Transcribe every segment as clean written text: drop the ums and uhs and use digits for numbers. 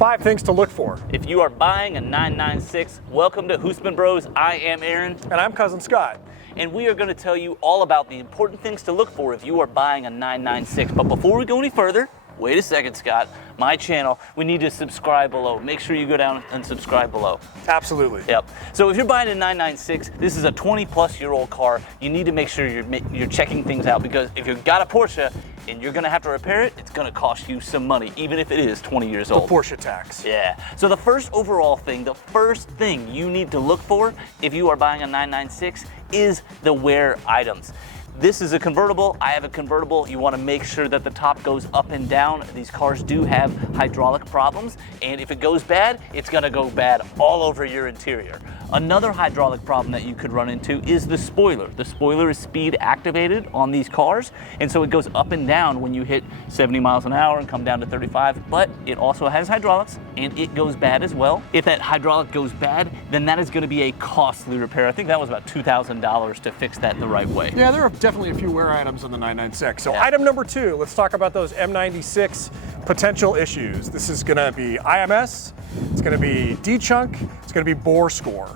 5 things to look for. If you are buying a 996, welcome to Husman Bros. I am Aaron. And I'm Cousin Scott. And we are going to tell you all about the important things to look for if you are buying a 996. But before we go any further, wait a second, Scott. My channel, we need to subscribe below. Make sure you go down and subscribe below. Absolutely. Yep. So if you're buying a 996, this is a 20-plus-year-old car. You need to make sure you're checking things out, because if you've got a Porsche and you're going to have to repair it, it's going to cost you some money, even if it is 20 years old. The Porsche tax. Yeah. So the first overall thing, the first thing you need to look for if you are buying a 996 is the wear items. This is a convertible. I have a convertible. You want to make sure that the top goes up and down. These cars do have hydraulic problems, and if it goes bad, it's going to go bad all over your interior. Another hydraulic problem that you could run into is the spoiler. The spoiler is speed activated on these cars, and so it goes up and down when you hit 70 miles an hour and come down to 35, but it also has hydraulics, and it goes bad as well. If that hydraulic goes bad, then that is going to be a costly repair. I think that was about $2,000 to fix that the right way. Yeah, there are definitely a few wear items on the 996. So Yeah. Item number 2, let's talk about those M96 potential issues. This is gonna be IMS, it's gonna be D-chunk, it's gonna be bore score.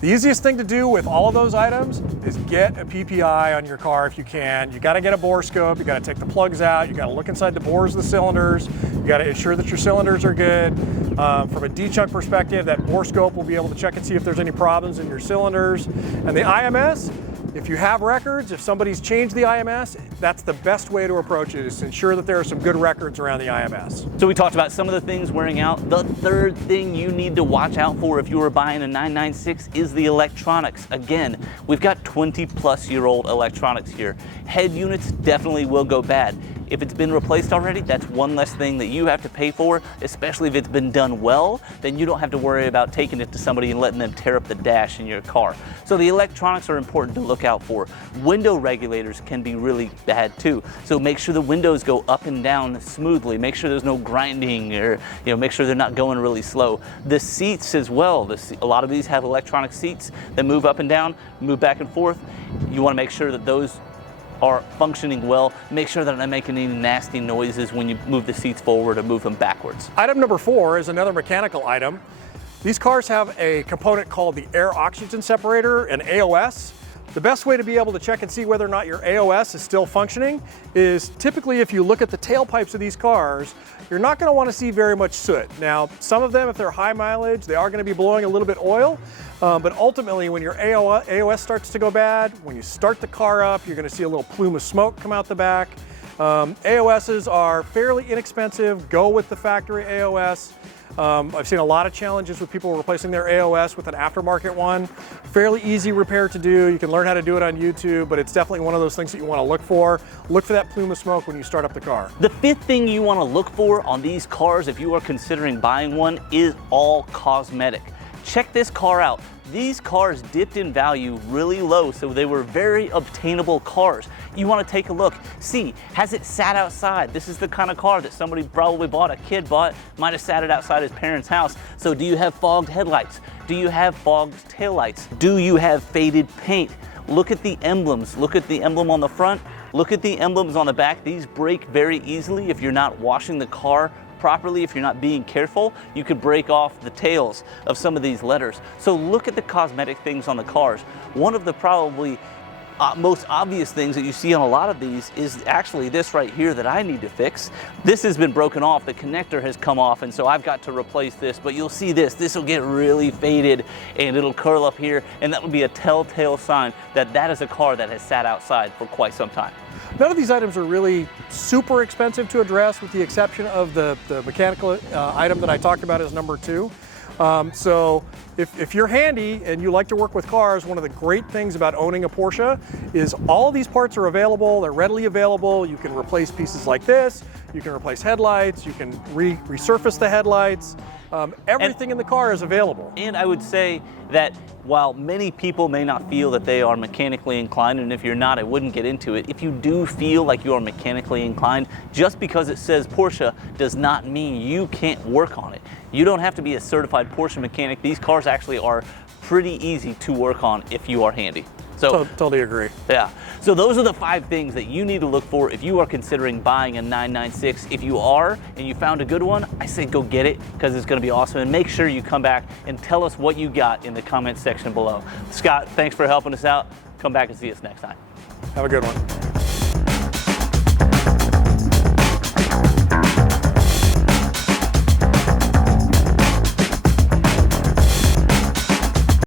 The easiest thing to do with all of those items is get a PPI on your car if you can. You gotta get a bore scope, you gotta take the plugs out, you gotta look inside the bores of the cylinders, you gotta ensure that your cylinders are good. From a D-chunk perspective, that bore scope will be able to check and see if there's any problems in your cylinders. And the IMS, if you have records, if somebody's changed the IMS, that's the best way to approach it, is to ensure that there are some good records around the IMS. So we talked about some of the things wearing out. The third thing you need to watch out for if you are buying a 996 is the electronics. Again, we've got 20-plus-year-old electronics here. Head units definitely will go bad. If it's been replaced already, that's one less thing that you have to pay for, especially if it's been done well. Then you don't have to worry about taking it to somebody and letting them tear up the dash in your car. So the electronics are important to look out for. Window regulators can be really bad too. So make sure the windows go up and down smoothly. Make sure there's no grinding, or make sure they're not going really slow. The seats as well. A lot of these have electronic seats that move up and down, move back and forth. You want to make sure that those are functioning well. Make sure that they're not making any nasty noises when you move the seats forward or move them backwards. Item number 4 is another mechanical item. These cars have a component called the Air Oxygen Separator, an AOS. The best way to be able to check and see whether or not your AOS is still functioning is typically if you look at the tailpipes of these cars, you're not going to want to see very much soot. Now, some of them, if they're high mileage, they are going to be blowing a little bit oil, but ultimately when your AOS starts to go bad, when you start the car up, you're going to see a little plume of smoke come out the back. AOSs are fairly inexpensive. Go with the factory AOS. I've seen a lot of challenges with people replacing their AOS with an aftermarket one. Fairly easy repair to do. You can learn how to do it on YouTube, but it's definitely one of those things that you want to look for. Look for that plume of smoke when you start up the car. The fifth thing you want to look for on these cars if you are considering buying one is all cosmetic. Check this car out. These cars dipped in value really low, so they were very obtainable cars. You want to take a look. See, has it sat outside? This is the kind of car that somebody probably bought, a kid bought, might have sat it outside his parents' house. So do you have fogged headlights? Do you have fogged taillights? Do you have faded paint? Look at the emblems. Look at the emblem on the front. Look at the emblems on the back. These break very easily if you're not washing the car properly. If you're not being careful, you could break off the tails of some of these letters. So look at the cosmetic things on the cars. One of the probably most obvious things that you see on a lot of these is actually this right here that I need to fix. This has been broken off, the connector has come off, and so I've got to replace this. But you'll see this will get really faded and it'll curl up here, and that will be a telltale sign that that is a car that has sat outside for quite some time. None of these items are really super expensive to address, with the exception of the mechanical item that I talked about as number 2. So if you're handy and you like to work with cars, one of the great things about owning a Porsche is all of these parts are available, they're readily available. You can replace pieces like this, you can replace headlights, you can resurface the headlights. Everything in the car is available. And I would say that while many people may not feel that they are mechanically inclined, and if you're not, I wouldn't get into it, if you do feel like you are mechanically inclined, just because it says Porsche does not mean you can't work on it. You don't have to be a certified Porsche mechanic. These cars actually are pretty easy to work on if you are handy. So Totally agree. yeah. So those are the 5 things that you need to look for if you are considering buying a 996. If you are and you found a good one, I say go get it because it's going to be awesome. And make sure you come back and tell us what you got in the comment section below. Scott, thanks for helping us out. Come back and see us next time. Have a good one.